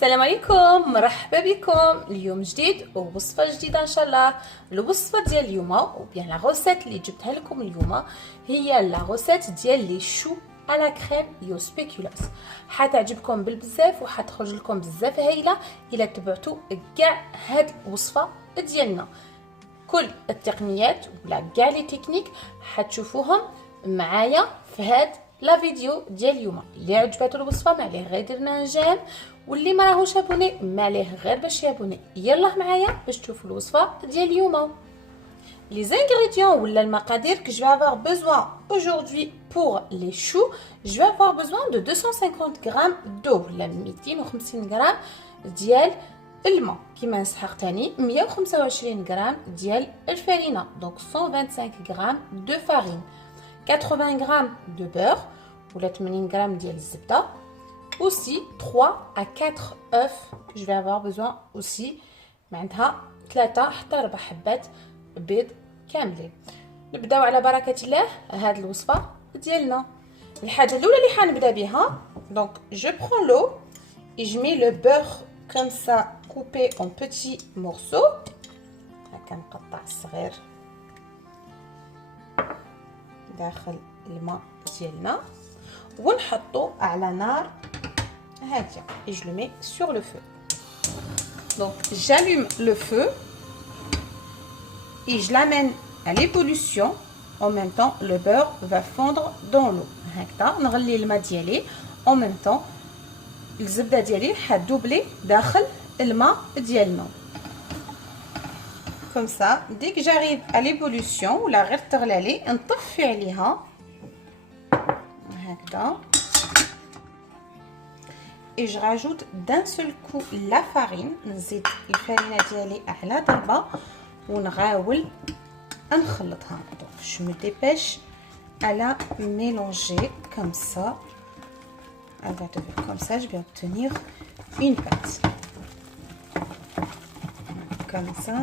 السلام عليكم، مرحبا بكم. اليوم جديد ووصفه جديده ان شاء الله. الوصفه ديال اليوم او بيان لا غوسيت اللي جبتها لكم اليوم هي لا غوسيت ديال لي شو على كريم يو سبيكولاس. حتعجبكم بالبزاف وحتخرج لكم بزاف هايله الا تبعتوا كاع هاد الوصفه ديالنا. كل التقنيات ولا كاع لي تكنيك حتشوفوهم معايا في هاد لا فيديو ديال اليوم. اللي عجباتو الوصفه ما عليه غير يدير جيم، واللي ما راهوش ابوني ما عليه غير باش يابوني. يلا معايا باش تشوفوا الوصفه ديال اليوم. Les ingrédients ou les المقادير que je vais avoir besoin aujourd'hui pour les choux, je vais avoir besoin de 250 g d'eau, la 250 g ديال الماء كيما نسحق تاني، 125 g ديال الفرينه دونك 125 g de farine، 80 g de beurre ولا 80 g ديال الزبده، aussi 3 à 4 œufs que je vais avoir besoin aussi معناتها 3 حتى 4 حبات بيض كاملين. نبداو على بركه الله هاد الوصفه ديالنا. الحاجه الاولى اللي حنبدا بها دونك جو برون لو et je mets le beurre comme ça coupé en petits morceaux هكا مقطع صغير داخل الماء ديالنا ونحطو على نار هاديه et je le mets sur le feu. Donc j'allume le feu et je l'amène à l'ébullition. En même temps le beurre va fondre dans l'eau. هكذا نغلي الماء ديالي en même temps الزبده ديالي حدوبلي داخل الماء ديالنا. Comme ça dès que j'arrive à l'ébullition ولا غير تغلى لي نطفي عليها هكذا et je rajoute d'un seul coup la farine. نزيد الفرينه ديالي على ضربه ونغاول نخلطها. Donc je me dépêche à la mélanger comme ça. Elle va devenir comme ça, je vais obtenir une pâte comme ça.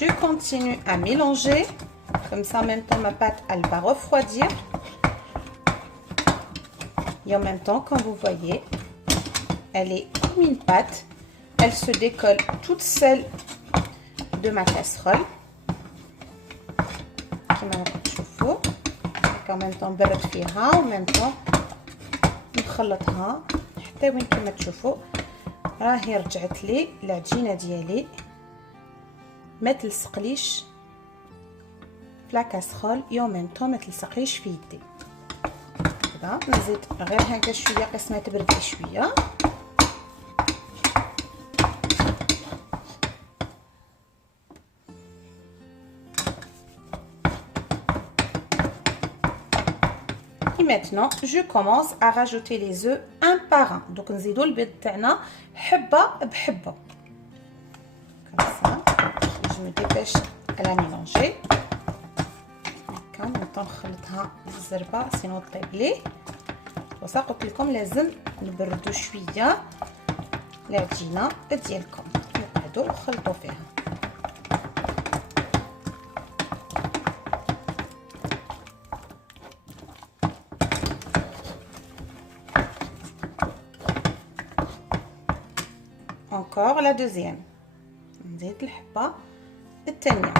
Je continue à mélanger comme ça. En même temps ma pâte elle va refroidir et en même temps comme vous voyez elle est comme une pâte, elle se décolle toute seule de ma casserole كما راكم تشوفوا. en même temps برد فيها en même temps نخلطها حتى وين كما تشوفوا راهي رجعت لي العجينه ديالي ما تلصقليش في لا كاسرول اي en même temps ما تلصقليش في يدي. كذا نزيد غير هكا شويه قسمه تبرد شويه. Et maintenant je commence à rajouter les œufs un par un. donc نزيدو البيض تاعنا حبه بحبه comme ça. Je me dépêche à la mélanger. هكا نبدا نخلطها بالزربه سينو طيب لي. وصا قلت لكم لازم نبردو شويه العجينه ديالكم وقعدوا خلطوا فيها. encore la deuxième. نزيد الحبه الثانيه.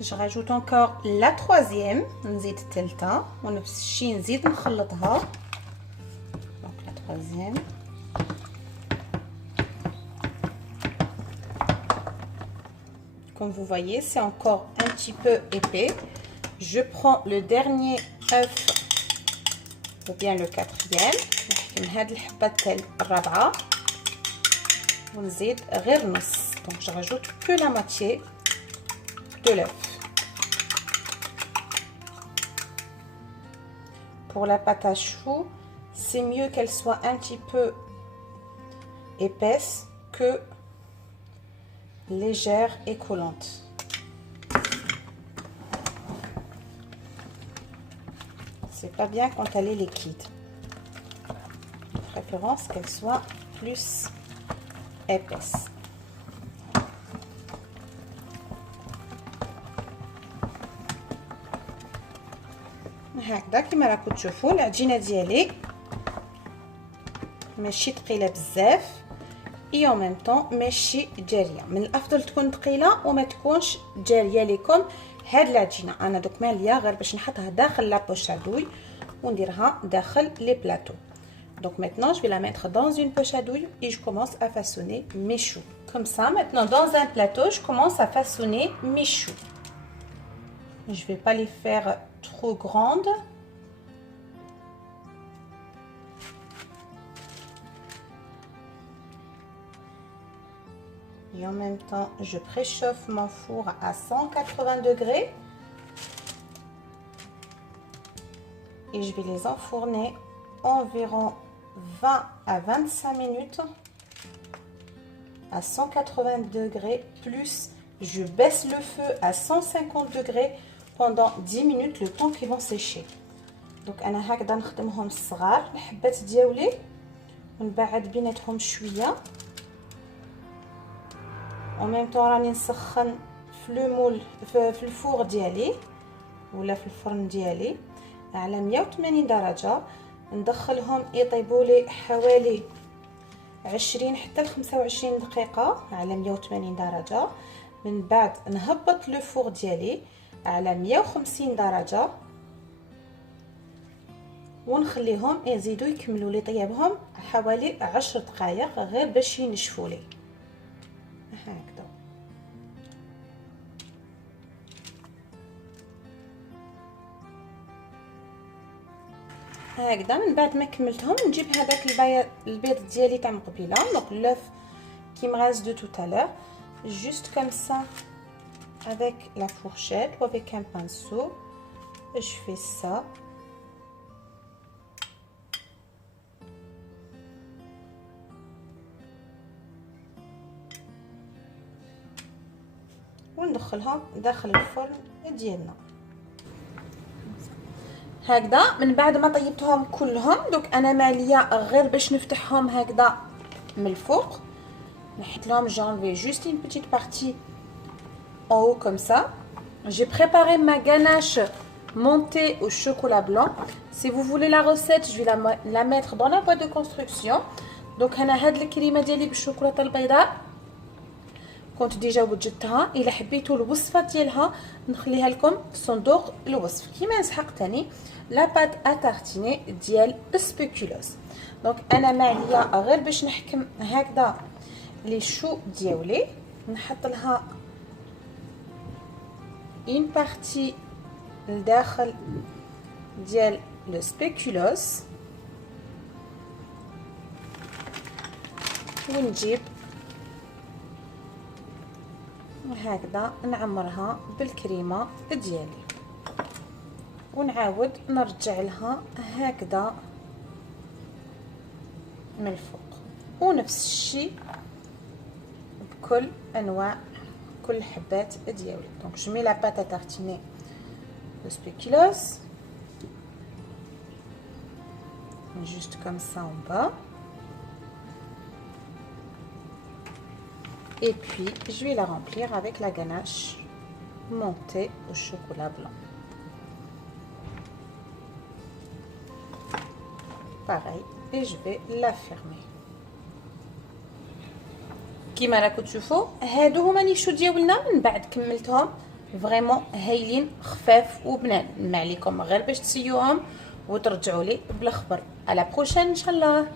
je rajoute encore la troisième. نزيد الثالثه ونفس الشيء نزيد نخلطها. donc la troisième. Comme vous voyez, c'est encore un petit peu épais. Je prends le dernier œuf ou bien le quatrième. من هاد الحبه تاع الرابعه ونزيد غير نص. Donc je rajoute que la moitié de l'œuf. Pour la pâte à choux, c'est mieux qu'elle soit un petit peu épaisse que légère et collante. C'est pas bien quand elle est liquide. De préférence qu'elle soit plus épaisse. هكذا كما راكم تشوفوا العجينه ديالي ماشي ثقيله بزاف اي او ميم طون ماشي جاريه. من الافضل تكون ثقيله وما تكونش جاريه لكم هاد العجينه. انا دوك ماليه غير باش نحطها داخل لا بوش à douille ونديرها داخل لي بلاطو. Donc maintenant je vais la mettre dans une poche à douille et je commence à façonner mes choux. Comme ça, maintenant dans un plateau, je commence à façonner mes choux. Je vais pas les faire trop grandes. Et en même temps, je préchauffe mon four à 180 degrés. Et je vais les enfourner environ 20 à 25 minutes à 180 degrés, plus je baisse le feu à 150 degrés pendant 10 minutes, le temps qu'ils vont sécher. Donc انا هكذا نخدمهم الصغار الحبات ديالي ونبعد بيناتهم شويه. en même temps راني نسخن في المول في الفور ديالي ولا في الفرن ديالي على 180 درجه. ندخلهم يطيبوا لي حوالي 20 حتى ل 25 دقيقه على 180 درجه. من بعد نهبط لو فور ديالي على 150 درجه ونخليهم يزيدوا يكملوا لي طيابهم حوالي 10 دقائق غير باش ينشفوا لي هكذا. هكذا من بعد ما كملتهم نجيب هذاك البيض ديالي تاع مقبيله. دونك لوف qui me reste de tout à l'heure, juste comme ça avec la fourchette ou avec un pinceau. Je fais ça. وندخلهم داخل الفرن ديالنا هكذا. من بعد ما طيبتهم كلهم دوك انا ماليه غير باش نفتحهم هكذا من الفوق نحط لهم j'enlève juste une petite partie en haut comme ça. J'ai préparé ma ganache montée au chocolat blanc. Si vous voulez la recette, je vais la mettre dans la boîte de construction. Donc انا هاد الكريمه ديالي بالشوكولاته البيضاء كنت ديجا وجدتها. الا حبيتوا الوصفه ديالها نخليها لكم في صندوق الوصف. كيما نسحق ثاني لا بات اتارتيني ديال سبيكولوس. دونك انا معليا غير باش نحكم هكذا لي شو ديالي نحط لها اون بارتي لداخل ديال لو سبيكولوس ونجيب هكذا نعمرها بالكريمه ديالي ونعاود نرجع لها هكذا من الفوق. ونفس الشيء بكل انواع كل الحبات ديالي. دونك جو مي لا بات ا تارتيني لو سبيكولوس juste comme ça en bas. Et puis je vais la remplir avec la ganache montée au chocolat blanc. Pareil, et je vais la fermer. كيما راكم تشوفوا هادو هما لي شو ديالنا من بعد كملتهم فريمون هايلين خفاف وبنان. ما عليكم غير باش تسيوهم وترجعوا لي بالخبر. على بروشين ان شاء الله.